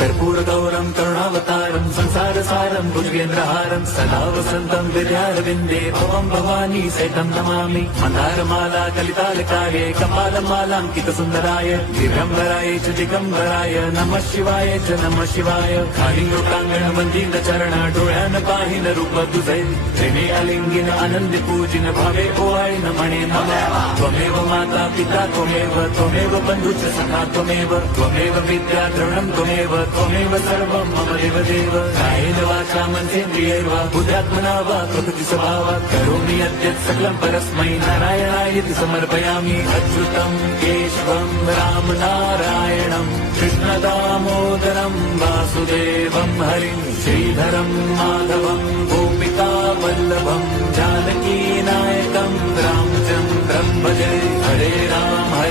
कर्पूरगौरं करुणावतारं संसारसारं भुजगेन्द्रहारं सदा वसन्तं विद्यारविन्दे भवं भवानी सहितं नमामि मन्दारमाला कलितालकाये कपालमालाङ्कितसुन्दराय दिगम्बराय च दिगम्बराय नमः शिवाय च नमः शिवाय खाली लोकांगण मंदिर चरण डोळ्यान पाहिन रूप तुझे प्रेमे अलिंगिन आनंद पूजिन भावे ओवाळीन म्हणे नमः त्वमेव माता पिता त्वमेव बंधुच सखा त्वमेव विद्या द्रवणं त्वमेव सर्वं मम देव कायेन वाचा मनसेन्द्रियैर्वा बुद्ध्यात्मना वा प्रकृति स्वभावात् करोमि यद्यत् सकलं परस्मै नारायणायति समर्पयामि अच्युतं केशवं राम नारायणं कृष्णदामोदरं वासुदेवं हरिं श्रीधरं माधवं गोपिका वल्लभं जानकी नायकं